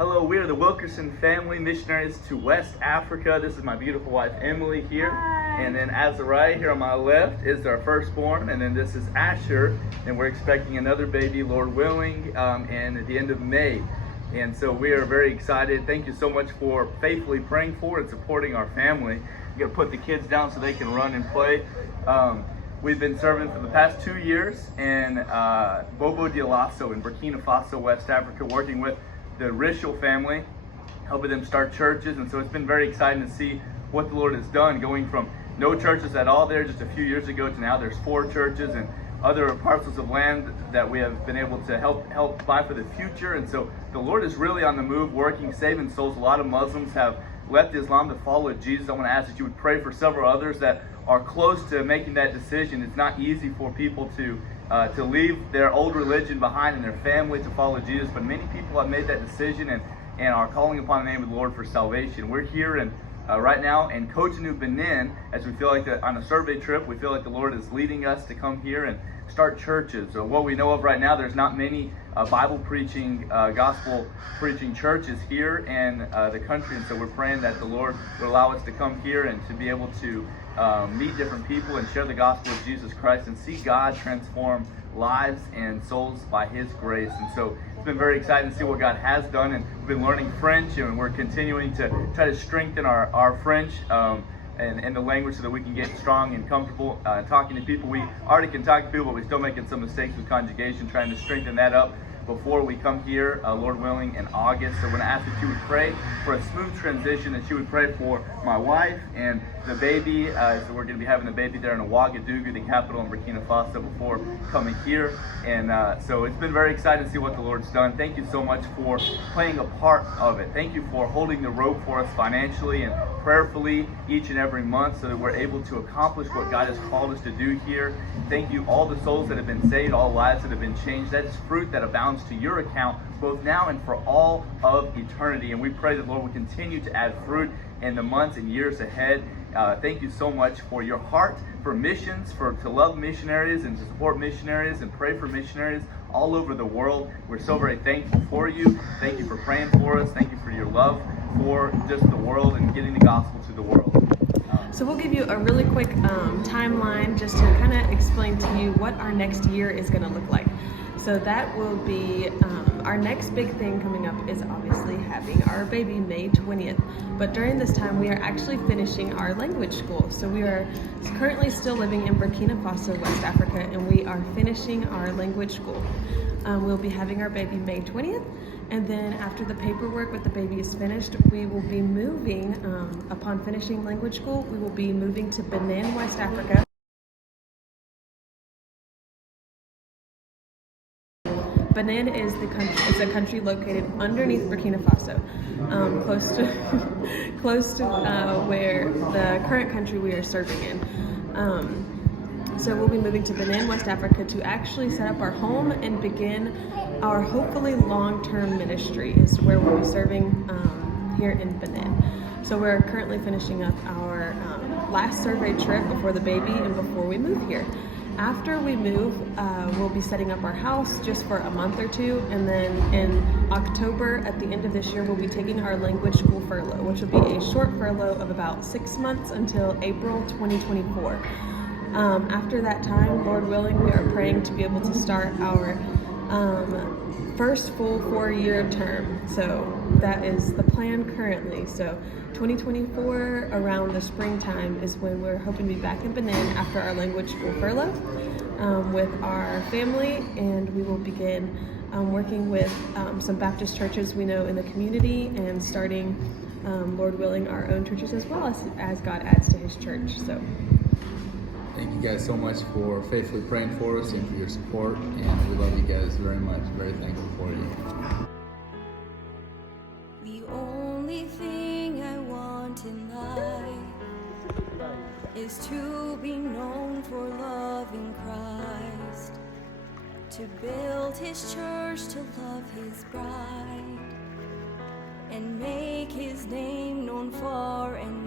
Hello, we are the Wilkerson family missionaries to West Africa. This is my beautiful wife Emily here. Hi. And then Azariah here on my left is our firstborn. And then this is Asher. And we're expecting another baby, Lord willing, and at the end of May. And so we are very excited. Thank you so much for faithfully praying for and supporting our family. I'm going to put the kids down so they can run and play. We've been serving for the past 2 years in Bobo Dioulasso in Burkina Faso, West Africa, working with the Rishel family, helping them start churches. And so it's been very exciting to see what the Lord has done, going from no churches at all there just a few years ago to now there's 4 churches and other parcels of land that we have been able to help buy for the future. And so the Lord is really on the move, working, saving souls. A lot of Muslims have left Islam to follow Jesus. I want to ask that you would pray for several others that are close to making that decision. It's not easy for people to leave their old religion behind and their family to follow Jesus, but many people have made that decision and are calling upon the name of the Lord for salvation. We're here in right now in Cotonou, Benin, as we feel like on a survey trip, we feel like the Lord is leading us to come here and start churches. So what we know of right now, there's not many Bible preaching, gospel preaching churches here in the country, and so we're praying that the Lord would allow us to come here and to be able to meet different people and share the gospel of Jesus Christ and see God transform lives and souls by His grace. And so it's been very exciting to see what God has done, and we've been learning French, and we're continuing to try to strengthen our French and the language so that we can get strong and comfortable talking to people. We already can talk to people, but we're still making some mistakes with conjugation, trying to strengthen that up before we come here, Lord willing, in August. So we're going to ask that you would pray for a smooth transition, that you would pray for my wife and the baby. So we're going to be having the baby there in Ouagadougou, the capital in Burkina Faso, before coming here. And so it's been very exciting to see what the Lord's done. Thank you so much for playing a part of it. Thank you for holding the rope for us financially and prayerfully each and every month so that we're able to accomplish what God has called us to do here. Thank you, all the souls that have been saved, all lives that have been changed. That is fruit that abounds to your account, both now and for all of eternity. And we pray that the Lord will continue to add fruit in the months and years ahead. Thank you so much for your heart for missions, to love missionaries and to support missionaries and pray for missionaries all over the world. We're so very thankful for you. Thank you for praying for us. Thank you for your love for just the world and getting the gospel to the world. So we'll give you a really quick timeline just to kind of explain to you what our next year is going to look like. So that will be our next big thing coming up is obviously having our baby May 20th. But during this time, we are actually finishing our language school. So we are currently still living in Burkina Faso, West Africa, and we are finishing our language school. We'll be having our baby May 20th. And then after the paperwork with the baby is finished, we will be moving, upon finishing language school, we will be moving to Benin, West Africa. Benin is a country located underneath Burkina Faso, close to where the current country we are serving in. So we'll be moving to Benin, West Africa to actually set up our home and begin our hopefully long-term ministry is where we'll be serving here in Benin. So we're currently finishing up our last survey trip before the baby and before we move here. After we move, we'll be setting up our house just for a month or two, and then in October, at the end of this year, we'll be taking our language school furlough, which will be a short furlough of about 6 months until April 2024. After that time, Lord willing, we are praying to be able to start our first full 4-year term. So that is the plan currently. So 2024, around the springtime, is when we're hoping to be back in Benin after our language school furlough with our family, and we will begin working with some Baptist churches we know in the community and starting, Lord willing, our own churches as well as God adds to His church. So. Thank you guys so much for faithfully praying for us and for your support, and we love you guys very much. Very thankful for you. The only thing I want in life is to be known for loving Christ, to build His church, to love His bride, and make His name known far and